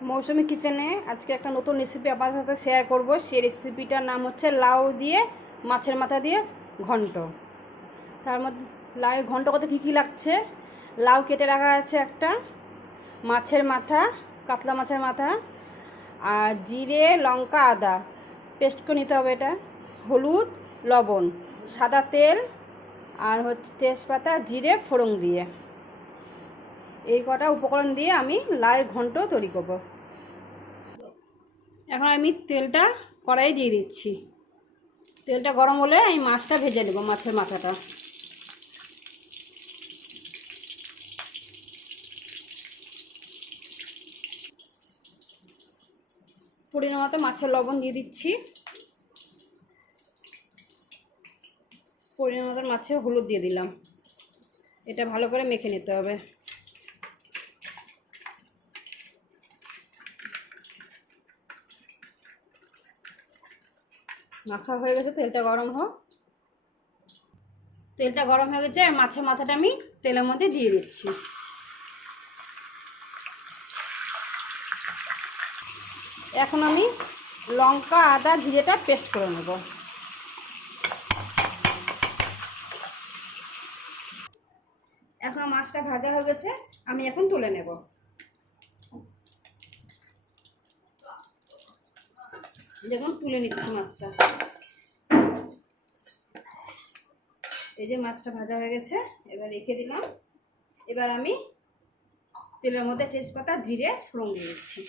মৌসুমি কিচেনে আজকে একটা নতুন রেসিপি আপনাদের সাথে শেয়ার করব। সেই রেসিপিটার নাম হচ্ছে লাউ দিয়ে মাছের মাথা দিয়ে ঘন্ট। তার মধ্যে লাউয়ের ঘন্ট করতে কী কী লাগছে, লাউ কেটে রাখা আছে একটা, মাছের মাথা, কাতলা মাছের মাথা, আর জিরে লঙ্কা আদা পেস্ট করে নিতে হবে, এটা হলুদ লবণ সাদা তেল আর হচ্ছে তেজপাতা জিরে ফোড়ন দিয়ে, এই কটা উপকরণ দিয়ে আমি লাউয়ের ঘন্ট তৈরি করব। এখন আমি তেলটা কড়াই দিয়ে দিচ্ছি। তেলটা গরম হলে আমি মাছটা ভেজে নেব, মাছের মাথাটা। পরিমাণ মতো মাছের লবণ দিয়ে দিচ্ছি, পরিমাণ মতো মাছের হলুদ দিয়ে দিলাম। এটা ভালো করে মেখে নিতে হবে। মাখা হয়ে গেছে, তেলটা গরম হোক। তেলটা গরম হয়ে গেছে, আর মাছের মাথাটা আমি তেলের মধ্যে দিয়ে দিচ্ছি। এখন আমি লঙ্কা আদা জিরেটা পেস্ট করে নেব। এখন মাছটা ভাজা হয়ে গেছে, আমি এখন তুলে নেব। দেখুন তুলে নিচ্ছি মাছটা। এই যে মাছটা ভাজা হয়ে গেছে, এবার রেখে দিলাম। এবার আমি তেলের মধ্যে তেজপাতা জিরে ফোড়ন দিয়ে দিচ্ছি।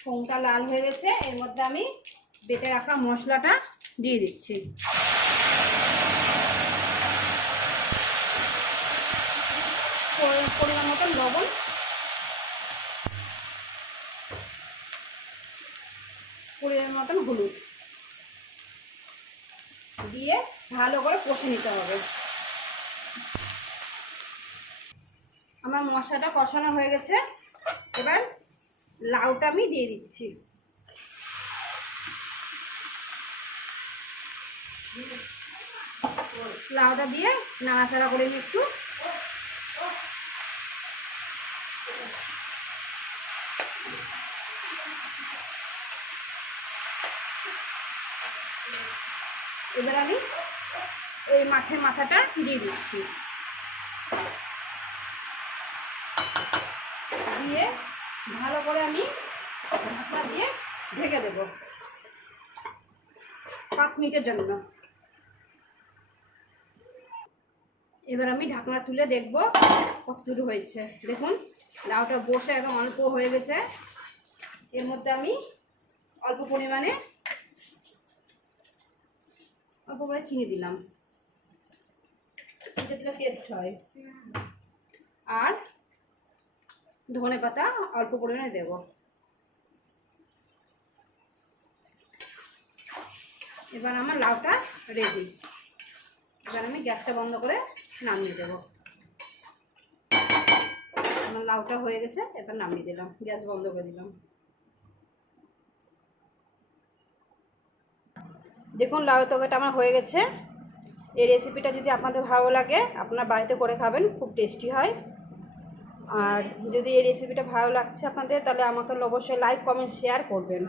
ফোড়নটা লাল হয়ে গেছে, এর মধ্যে আমি বেটে রাখা মশলাটা দিয়ে দিচ্ছি। পরিমাণ মতো লবণ, পরিমাণ মতন হলুদ দিয়ে ভালো করে কষে নিতে হবে। আমার মশলাটা কষানো হয়ে গেছে, এবার লাউটা আমি দিয়ে দিচ্ছি। লাউটা দিয়ে নাড়াচাড়া করে নিই একটু। এবার আমি ওই মাছের মাথাটা দিয়ে দিচ্ছি, দিয়ে ভালো করে আমি ঢাকনা দিয়ে ঢেকে দেব 5 মিনিটের জন্য। এবার আমি ঢাকনা তুলে দেখব কতদূর হয়েছে। দেখুন লাউটা বসে একদম অল্প হয়ে গেছে। এর মধ্যে আমি অল্প পরিমাণে চিনি দিলাম, চিনিটা দিলে টেস্ট হয়। আর ধনে পাতা অল্প পরিমাণে দেব। এবার আমার লাউটা রেডি। এবার আমি গ্যাসটা বন্ধ করে নামিয়ে দেব। আমার লাউটা হয়ে গেছে, এবার নামিয়ে দিলাম, গ্যাস বন্ধ করে দিলাম। দেখুন লাউ তরকারিটা আমার হয়ে গেছে। এই রেসিপিটা যদি আপনাদের ভালো লাগে, আপনার বাড়িতে করে খাবেন, খুব টেস্টি হয়। আর যদি এই রেসিপিটা ভালো লাগছে আপনাদের, তাহলে আমাকে অবশ্যই লাইক কমেন্ট শেয়ার করবেন।